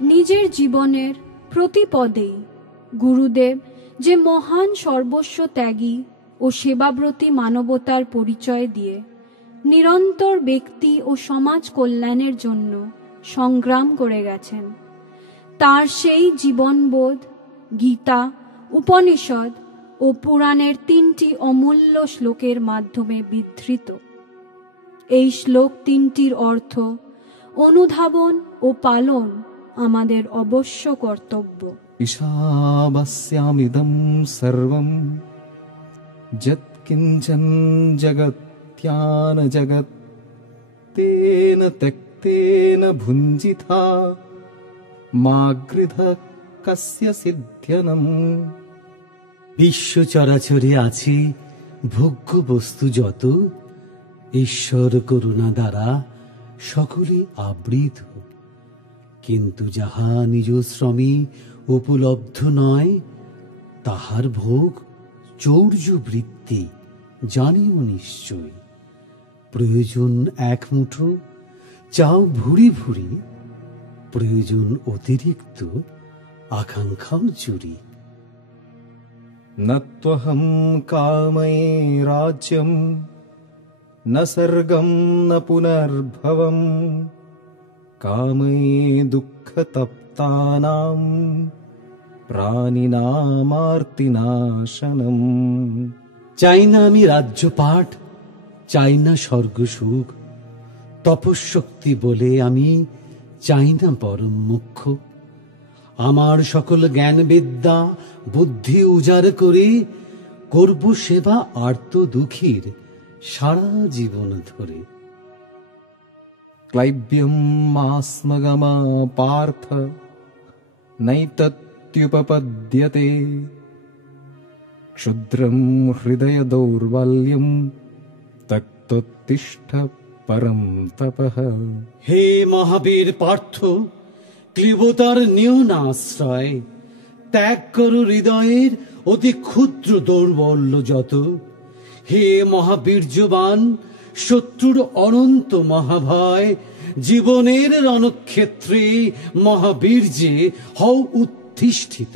নিজের জীবনের প্রতি পদেই গুরুদেব যে মহান সর্বস্ব ত্যাগী ও সেবাব্রতী মানবতার পরিচয় দিয়ে নিরন্তর ব্যক্তি ও সমাজ কল্যাণের জন্য সংগ্রাম করে গেছেন, তার সেই জীবনবোধ গীতা, উপনিষদ ও পুরাণের 3টি অমূল্য শ্লোকের মাধ্যমে বিধৃত। এই শ্লোক 3টির অর্থ অনুধাবন ও পালন আমাদের অবশ্য কর্তব্য। ঈশাবস্যামিদং সর্বং যৎকিঞ্চন জগত্যান জগৎ তেন ত্যক্তেন ভুঞ্জিতা মা গৃধ কস্য সিদ্ধ্যনম। বিশ্ব চরাচরে আছে ভোগ্য বস্তু যত, ঈশ্বর করুণা দ্বারা সকলে আবৃত, কিন্তু যাহা নিজ শ্রমে উপলব্ধ নয় তাহার ভোগ চৌর্য বৃত্তি, জানিও নিশ্চয়। প্রয়োজন এক মুঠো, চাও ভুরি ভুরি, প্রয়োজন অতিরিক্ত, আকাঙ্ক্ষাও চুরি। न त्वहं कामये राज्यं न सर्गं न पुनर्भवं कामये दुःखतप्तानां प्राणिनामार्तिनाशनम्। চাই না আমি রাজ্যপাট, চাই না স্বর্গ সুখ, তপশক্তি বলে আমি চাই না পরম মোক্ষ। আমার সকল জ্ঞান বিদ্যা বুদ্ধি উজাড় করে করব সেবা আর্ত দুঃখীর সারা জীবন ধরে। क्लैब्यं मास्मगम पार्थ नैतत्युपपद्यते क्षुद्रं हृदय दौर्बल्यं तत्त्वोत्तिष्ठ परं तपः। হে মহাবীর পার্থ, ক্লীবতার নিও না আশ্রয়, ত্যাগ করো হৃদয়ের অতি ক্ষুদ্র দৌর্বল্য যত। হে মহাবীর্যবান, শত্রুর অনন্ত মহাভয়, জীবনের রণক্ষেত্রে মহাবীর্যে হও উত্তিষ্ঠিত।